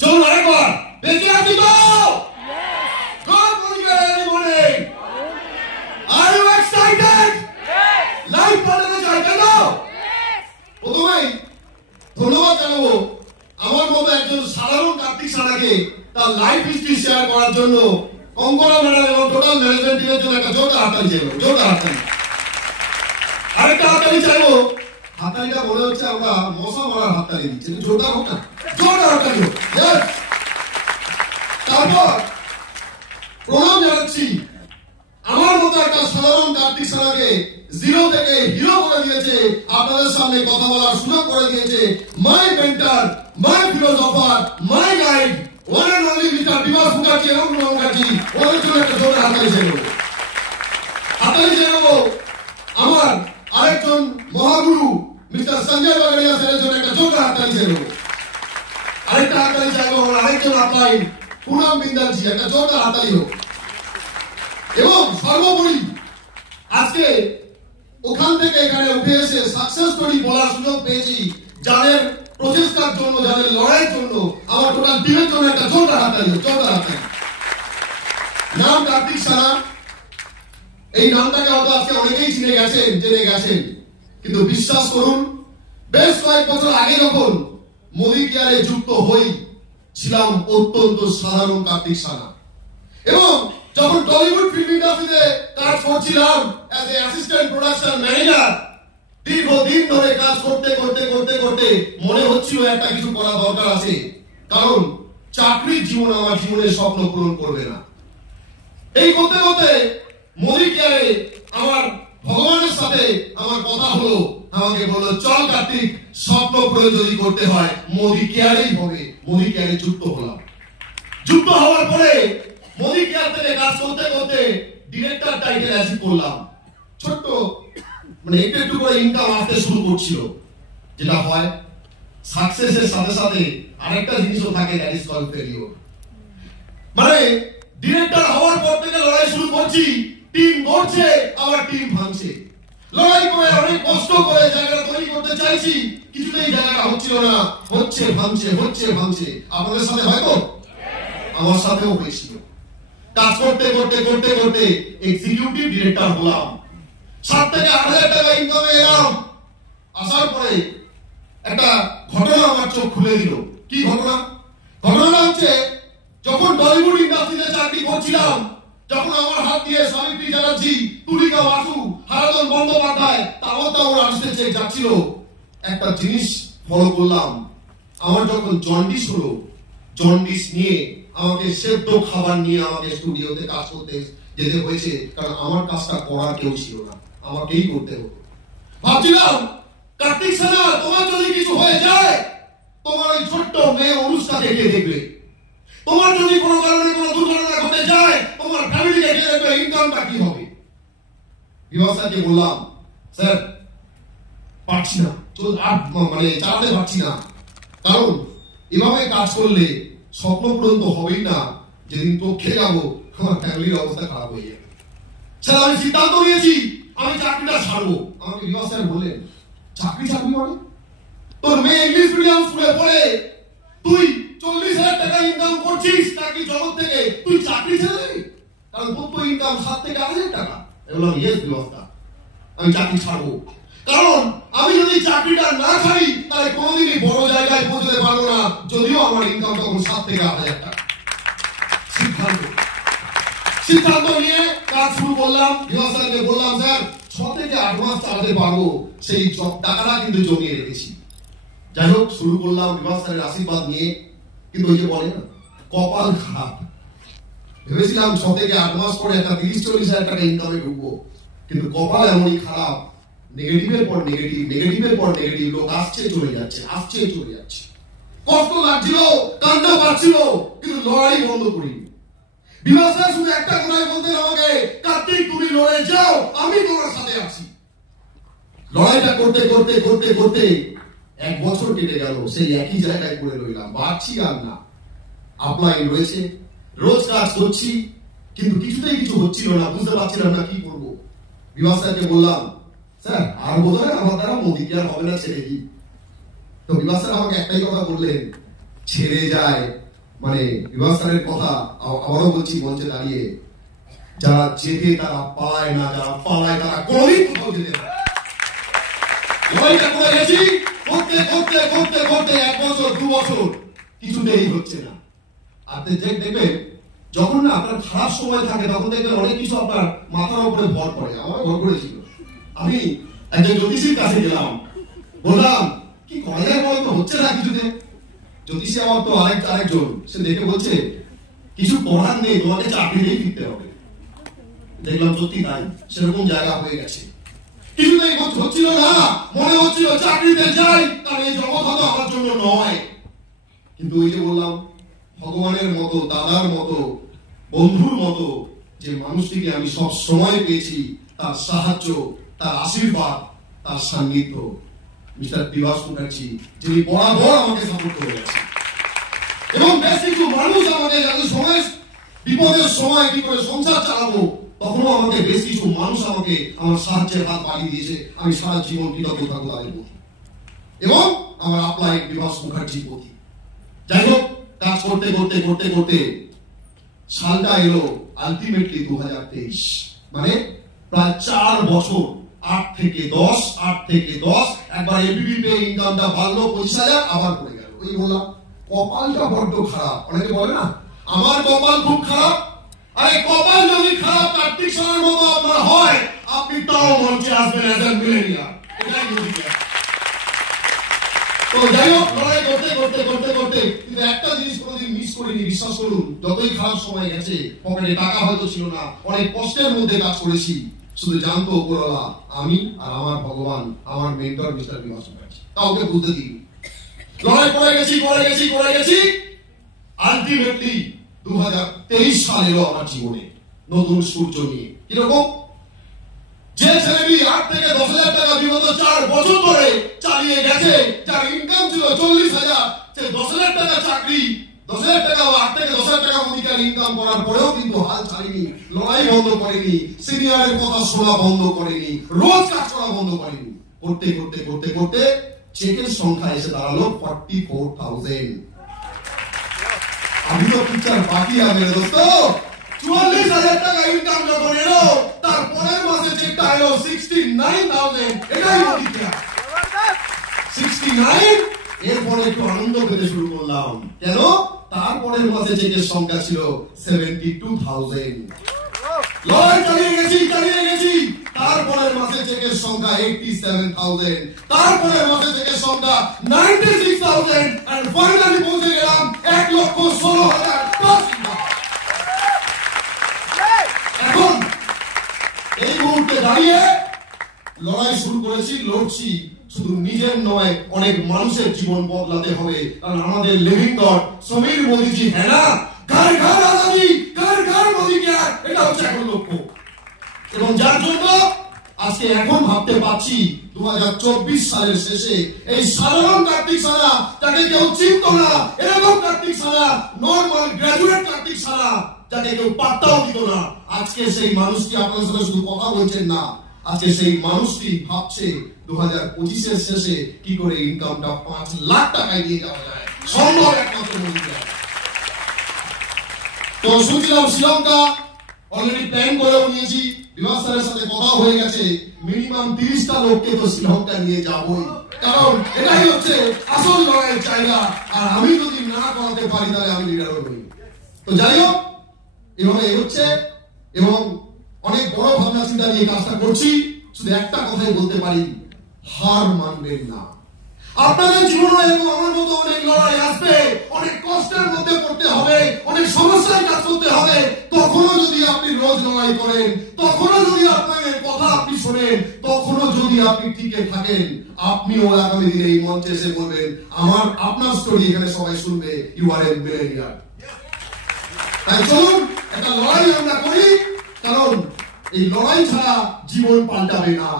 চলুন আরেকবার বেঁচে আছি তো? Good morning everybody. Are you excited? Live পাঠাতে চাই কেন? প্রথমেই ধন্যবাদ জানাবো আমার মতো একজন সাধারণ কার্তিক সানাকে তার লাইফ হিস্ট্রি শেয়ার করার জন্য কঙ্কনা ম্যাডাম এবং টোটাল ম্যানেজমেন্ট টিমের জন্য একটা জোরদার হাততালি চাইবো, জোরদার হাততালি। আরেকটা হাততালি চাইবো, হাততালিটা মনে হচ্ছে আমরা মশা মারার হাততালি দিচ্ছি, জোরদার হোক না, জোরদার হাততালি হোক। তারপর প্রণাম জানাচ্ছি আমার মতো একটা সাধারণ কার্তিক সানাকে জিরো থেকে হিরো করে দিয়েছে, আপনাদের সামনে কথা বলার সুযোগ করে দিয়েছে my mentor, my philosopher, my guide, one and only mister Bibhas Mukherjee এবং রুমা মুখার্জি। ওদের জন্য একটা জোরে হাততালি চাইব। হাততালি চাইব আমার আরেকজন মহাগুরু মিস্টার সঞ্জয় বাগানিয়া স্যারের জন্য একটা জোরে হাততালি চাইব। আরেকটা হাততালি চাইব আমার আরেকজন আপলাইন পুনম বিন্দালজি, একটা জোরে হাততালি হোক। এবং সর্বোপরি আজকে ওখান থেকে এখানে উঠে এসে সাকসেস স্টোরি বলার সুযোগ পেয়েছি যাদের প্রচেষ্টার জন্য, যাদের লড়াইয়ের জন্য, আমার টোটাল টিমের জন্য একটা জোরদার হাততালি, জোরদার হাততালি। নাম কার্তিক সানা, এই নামটাকে হয়তো আজকে অনেকেই চিনে গেছেন, জেনে গেছেন, কিন্তু বিশ্বাস করুন বেশ কয়েক বছর আগে যখন মোদি কেয়ারে যুক্ত হই ছিলাম অত্যন্ত সাধারণ কার্তিক সানা, এবং যখন টলিউড ফিল্ম ইন্ডাস্ট্রিতে কাজ করছিলাম as a assistant production manager, দীর্ঘদিন ধরে কাজ করতে করতে করতে করতে মনে হচ্ছিল একটা কিছু করা দরকার আছে, কারণ চাকরির জীবন আমার জীবনের স্বপ্ন পূরণ করবে না। এই করতে করতে মোদি কেয়ারে আমার ভগবানের সাথে আমার কথা হলো, আমাকে বললো চল কার্তিক, স্বপ্ন পূরণ যদি করতে হয় মোদি কেয়ারেই হবে। মোদি কেয়ারে যুক্ত হলাম। যুক্ত হওয়ার পরে মোদি কেয়ার থেকে কাজ করতে করতে ডিরেক্টর টাইটেল অ্যাচিভ করলাম। ছোট্ট মানে একটু একটু করে ইনকাম আসতে শুরু করছিল, যেটা হয় সাকসেসের সাথে সাথে আরেকটা জিনিসও থাকে, দ্যাট ইজ কল্ড ফেলিওর। মানে ডিরেক্টর হওয়ার পর থেকে লড়াই শুরু করছি, টিম গড়ছে আবার টিম ভাঙছে, লড়াই করে অনেক কষ্ট করে জায়গাটা তৈরি করতে চাইছি, কিছুতেই জায়গাটা হচ্ছিল না, হচ্ছে ভাঙছে, হচ্ছে ভাঙছে। আপনাদের সাথে হয়তো আমার সাথেও হয়েছিল। কাজ করতে করতে করতে করতে এক্সিকিউটিভ ডিরেক্টর হলাম, 7 থেকে 8,000 টাকা ইনকামে এলাম। আসার পরে একটা ঘটনা আমার চোখ খুলে দিল। কি ঘটনা? ঘটনাটা হচ্ছে যখন টলিউড ইন্ডাস্ট্রিতে চাকরি করছিলাম, যখন আমার হাত দিয়ে সাবিত্রী চ্যাটার্জি, তুলিকা বাসু, হারাধন বন্দ্যোপাধ্যায়, তাওয়ার আসতে চেয়ে যাচ্ছিল, একটা জিনিস ফলো করলাম। আমার যখন জন্ডিস হলো, জন্ডিস নিয়ে আমাকে সেদ্ধ খাবার নিয়ে আমাকে স্টুডিওতে কাজ করতে যেতে হয়েছে, কারণ আমার কাজটা করার কেউ ছিল না, আমাকেই করতে হতো। ভাবছিলাম কার্তিক সানা, তোমার যদি কিছু হয়ে যায়, তোমার ওই ছোট্ট মেয়ে অনুষ্ঠানকে কে দেখবে? তোমার যদি কোনো কারণে কোনো দুর্ঘটনা ঘটে যায়, তোমার ফ্যামিলিকে কে দেখবে? ইনকামটা কি হবে? বিভাস স্যারকে বললাম, স্যার পারছি না, মানে চালাতে পারছি না, কারণ এভাবে কাজ করলে স্বপ্ন পূরণ তো হবেই না, যেদিন পক্ষে যাবো আমার ফ্যামিলির অবস্থা খারাপ হয়ে যাবে। স্যার আমি সিদ্ধান্ত নিয়েছি আমি চাকরিটা ছাড়বো। আমাকে বিভাস স্যার বললেন, চাকরি চাকরি মানে? তোর মেয়ে ইংলিশ মিডিয়াম স্কুলে পড়ে তুই 40,000 টাকা ইনকাম করছিস চাকরি জগৎ থেকে, তুই চাকরি ছেড়ে দিবি? কারণ তোর তো ইনকাম 7 থেকে 8,000 টাকা। বললাম ইয়েস বিভাসদা, আমি চাকরি ছাড়বো, কারণ আমি যদি চাকরিটা না ছাড়ি তাহলে কোনোদিনই বড় জায়গায় পৌঁছতে পারবো না, যদিও আমার ইনকাম তখন 7 থেকে 8,000 টাকা। সিদ্ধান্ত নিয়ে কাজ শুরু করলাম। বিভাস স্যারকে বললাম, স্যার 6 থেকে 8 মাস চালাতে পারবো, সেই টাকাটা কিন্তু জমিয়ে রেখেছি। যাই হোক শুরু করলাম বিভাস স্যারের আশীর্বাদ নিয়ে, কিন্তু ওই যে বলে না কপাল খারাপ। ভেবেছিলাম 6 থেকে 8 মাস পরে একটা 30-40,000 টাকা ইনকামে ঢুকবো, কিন্তু কপাল এমনই খারাপ, নেগেটিভের পর নেগেটিভ, নেগেটিভের পর নেগেটিভ, লোক আসছে চলে যাচ্ছে, আসছে চলে যাচ্ছে। কষ্ট লাগছিল, কান্না পাচ্ছিল, কিন্তু লড়াই বন্ধ করিনি। বিভাস স্যার শুধু একটা কথাই বলতেন আমাকে, কার্তিক তুমি লড়ে যাও, আমি তোমার সাথে আছি। লড়াইটা করতে করতে করতে করতে 1 বছর কেটে গেল, সেই একই জায়গায় পড়ে রইলাম, বাড়ছি আর না। আপলাইন রয়েছে, রোজ কাজ করছি, কিন্তু কিছুতেই কিছু হচ্ছিল না, বুঝতে পারছিলাম না কি করবো। বিভাস স্যারকে বললাম, স্যার আর বোধহয় আমার দ্বারা মোদি কেয়ার হবে না, ছেড়ে দিই। তো বিভাস স্যার আমাকে একটাই কথা বললেন, ছেড়ে যায় মানে বিভাস স্যারের কথা আবারও বলছি মঞ্চে দাঁড়িয়ে, যারা জেতে তারা পালায় না, যারা পালায় তারা কোনোদিন কোথাও যেতে না। লড়াইটা করে গেছি, করতে করতে করতে করতে 1 বছর 2 বছর কিছুতেই হচ্ছে না। আর দেখবেন যখন না আপনার খারাপ সময় থাকে তখন দেখবেন অনেক কিছু আপনার মাথার উপরে ভর করে। আমার ভর করেছিল, আমি একজন জ্যোতিষীর কাছে গেলাম, বললাম কি করা যায় বলতো, হচ্ছে না কিছুতে। জ্যোতিষী আমার তো আরেকজন, সে দেখে বলছে কিছু করার নেই, তোমাকে চাকরিতেই ফিরতে হবে। দেখলাম সত্যি তাই, সেরকম জায়গা হয়ে গেছে। কিছুতেই হচ্ছিল না, মনে হচ্ছিল চাকরিতে যাই, কারণ এই জগৎ হয়তো আমার জন্য নয়। কিন্তু ওই যে বললাম, ভগবানের মতো, দাদার মতো, বন্ধুর মতো যে মানুষটিকে আমি সব সময় পেয়েছি, তার সাহায্য, তার আশীর্বাদ, তার সান্নিধ্য, মিস্টার বিভাস মুখার্জি, যিনি বরাবর আমাকে সাপোর্ট করে গেছে। এবং বেশ কিছু মানুষ আমাকে যাদের সময় বিপদের সময় কি করে সংসার চালাবো, তখনও আমাকে বেশ কিছু মানুষ আমাকে আমার সাহায্যের হাত বাড়িয়ে দিয়েছে। আমি সারা জীবন কৃতজ্ঞ থাকবো তাদের প্রতি এবং আমার আপ্লাইড বিভাস মুখার্জির প্রতি। যাই হোক, কাজ করতে করতে করতে করতে সালটা এলো আলটিমেটলি 2023, মানে প্রায় 4 বছর, 8 থেকে 10 একবার এবিপি পে ইনকামটা বাড়লো 25,000, আবার পড়ে গেল। ওই বললাম কপালটা বড্ড খারাপ। অনেকে বলে না আমার কপাল খুব খারাপ। আরে কপাল যদি খারাপ কার্তিক সারার মতো আপনার হয়, আপনি তাও মঞ্চে আসবেন এজ এ মিলেনিয়ার। এটাই মিলেনিয়ার। তো যাই হোক, লড়াই করতে করতে করতে করতে কিন্তু একটা জিনিস কোনোদিন মিস করিনি, বিশ্বাস করুন। যতই খারাপ সময় গেছে, পকেটে টাকা হয়তো ছিল না, অনেক কষ্টের মধ্যে কাজ করেছি, শুধু জানতো ওপরওয়ালা আমি আর আমার ভগবান, আমার মেন্টর মিস্টার বিভাস মুখার্জি, কাউকে বুঝতে দিইনি। লড়াই করে গেছি। আলটিমেটলি 2023 সাল এলো আমার জীবনে নতুন সূর্য নিয়ে। কিরকম? যে ছেলেটি 8 থেকে 10,000 টাকা বিগত 4 বছর ধরে চালিয়ে গেছে, যার ইনকাম ছিল 40,000, সে 10,000 টাকা চাকরি, 10,000 টাকা বা 8 থেকে 10,000 টাকা মনিকার ইনকাম করার পরেও কিন্তু হাল ছাড়েনি, লড়াই বন্ধ করেনি, সিনিয়রের কথা শোনা বন্ধ করেনি, রোজ কাজ করা বন্ধ করেনি। করতে করতে করতে করতে চেকের সংখ্যা এসে দাঁড়ালো 44,000। আমি তো পিকচার বাকি আছে দোস্ত। 44,000 টাকা ইনকাম যখন এলো, তার পরের মাসে চেকটা এলো 69,000। এটাই মদিকা 69। এরপরে একটু আনন্দ পেতে শুরু করলাম। কেন? তারপরের মাসে চেকের সংখ্যা ছিল 72,000। লড়াই চালিয়ে গেছি। তারপরের মাসে চেকের সংখ্যা 87,000, তারপরের মাসে চেকের সংখ্যা 96,000, and finally পৌঁছে গেলাম 1,16,000। এখন এই মুহূর্তে দাঁড়িয়ে লড়াই শুরু করেছি, লড়ছি। শুধু নিজের নয়, অনেক মানুষের জীবন বদলাতে হবে। কারণ আমাদের লিভিং গড সমীর মোদীজি, হ্যাঁ না, ঘর ঘর আজাদি, ঘর ঘর মোদী কে, এটা হচ্ছে এখন লক্ষ্য। এবং যার জন্য আজকে এখন ভাবতে পারছি 2024 সালের শেষে এই সাধারণ কার্তিক সারা, যাকে কেউ চিনত না, এরকম কার্তিক সারা, নর্মাল গ্রাজুয়েট কার্তিক সারা, যাকে কেউ পাত্তাও দিত না, আজকে সেই মানুষটি আপনার সাথে শুধু কথা বলছেন না, আজকে সেই মানুষটি ভাবছে 2025 এর শেষে কি করে ইনকামটা 5 লাখ টাকায় নিয়ে যাওয়া যায়। সম্ভব একমাত্র মোদীকে। তো শুনছিলাম শ্রীলঙ্কা অলরেডি প্ল্যান করেও নিয়েছি, বিভাস স্যারের সাথে কথা হয়ে গেছে, মিনিমাম 30টা লোককে তো শ্রীলঙ্কা নিয়ে যাবই। কারণ এটাই হচ্ছে আসল লড়াইয়ের জায়গা। আর আমি যদি না করাতে পারি তাহলে আমি লিডার হই। তো যাই হোক, এভাবে হচ্ছে এবং অনেক বড় ভাবনা চিন্তা নিয়ে কাজটা করছি। শুধু একটা কথাই বলতে পারি, হার মানবেন না। আপনাদের জীবনে এরকম আমার মতো অনেক লড়াই আসবে, অনেক কষ্টের মধ্যে পড়তে হবে, অনেক সমস্যায় কাজ করতে হবে। তখনও যদি আপনি রোজ লড়াই করেন, তখনও যদি আপনাদের কথা আপনি শোনেন, তখনও যদি আপনি টিকে থাকেন, আপনিও আগামী দিনে এই মঞ্চে এসে বলবেন আপনার স্টোরি এখানে সবাই শুনবে, ইউ আর এ মিলেনিয়ার। তাই চলুন একটা লড়াই আমরা করি, কারণ এই লড়াই ছাড়া জীবন পাল্টাবে না।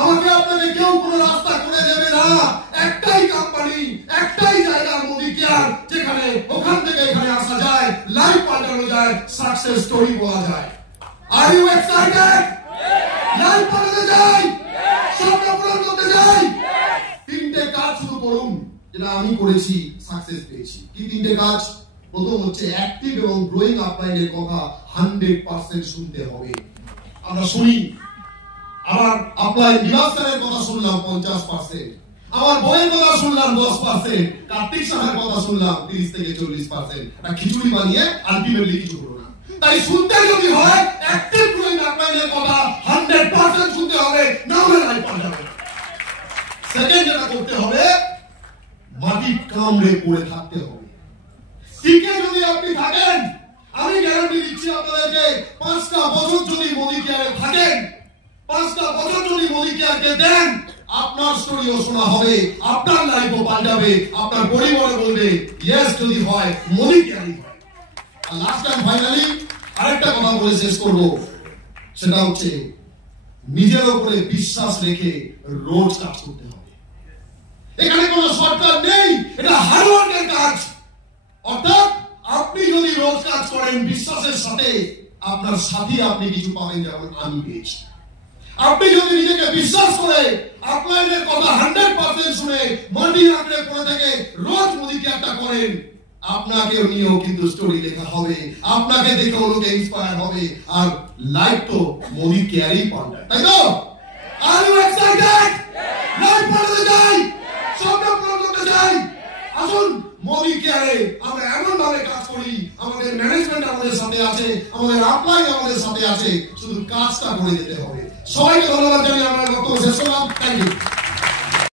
আমাকে আপনাকে কেউ কোনো রাস্তা করে দেবে না। একটাই কোম্পানি, একটাই জায়গা মোদি কেয়ার, যেখানে ওখান থেকে এখানে আসা যায়, লাইফ পাল্টানো যায়, সাকসেস স্টোরি বলা যায়। Are you excited? লাইফ পাল্টাতে যাই, স্বপ্ন পূরণ করতে যাই। 3টে কাজ শুরু করুন, যেটা আমি করেছি, সাকসেস পেয়েছি। কি 3টে কাজ? প্রথম হচ্ছে অ্যাক্টিভ এবং গ্রোয়িং আপলাইনের কথা 100% শুনতে হবে। আমরা শুনি, আবার আপলাইন বিভাগ স্যারের কথা শুনলাম 50%, আমার বইয়ের কথা শুনলাম 10%, কার্তিক সাহের কথা শুনলাম 30 থেকে 40%। একটা খিচুড়ি বানিয়ে আলটিমেটলি কিছু হলো না। তাই শুনতে যদি হয় অ্যাক্টিভ গ্রোয়িং আপলাইনের কথা 100% শুনতে হবে, না হলে লাইফ পাওয়া যাবে না। সেকেন্ড যেটা করতে হবে, মাটি কামড়ে পড়ে থাকতে হবে। টিকে যদি আপনি থাকেন, আমি গ্যারান্টি দিচ্ছি আপনাদেরকে 5টা বছর যদি মোদি কেয়ারে থাকেন, 5টা বছর যদি মোদি কেয়ারকে দেন, আপনার স্টোরিও শোনা হবে, আপনার লাইফও পাল্টাবে, আপনার পরিবারও বলবে ইয়েস যদি হয় মোদি কেয়ারই হয়। আর লাস্ট টাইম ফাইনালি আরেকটা কথা বলে শেষ করব, সেটা হচ্ছে নিজের উপরে বিশ্বাস রেখে রোজ কাজ করতে হবে। এখানে কোনো শর্টকাট নেই, এটা হার্ডওয়ার্কের কাজ। অর্থাৎ আপনি যদি রোজ কাজ করেন বিশ্বাসের সাথে, আপনার সাথে আপনি কিছু পাবেন, যেমন আমি পেয়েছি। আপনি যদি নিজেকে বিশ্বাস করে আপনাদের কথা 100% শুনে মাটি আঁকড়ে পড়ে থেকে রোজ মোদি কেয়ারটা করেন, আপনাকে নিয়েও কিন্তু স্টোরি লেখা হবে, আপনাকে দেখে লোকে ইন্সপায়ার হবে, আর লাইফ তো মোদি কেয়ারই পাল্টায়, তাই তো? Are you excited? লাইফ পাল্টাতে চাই, স্বপ্ন পূরণ করতে চাই। আসুন মোদি কেয়ারে আমরা এমন ভাবে কাজ করি, আমাদের ম্যানেজমেন্ট আমাদের সাথে আছে, আমাদের আপলাইন আমাদের সাথে আছে, শুধু কাজটা করে যেতে হবে। সবাইকে ধন্যবাদ জানিয়ে আমার বক্তব্য শেষ করলাম। Thank you.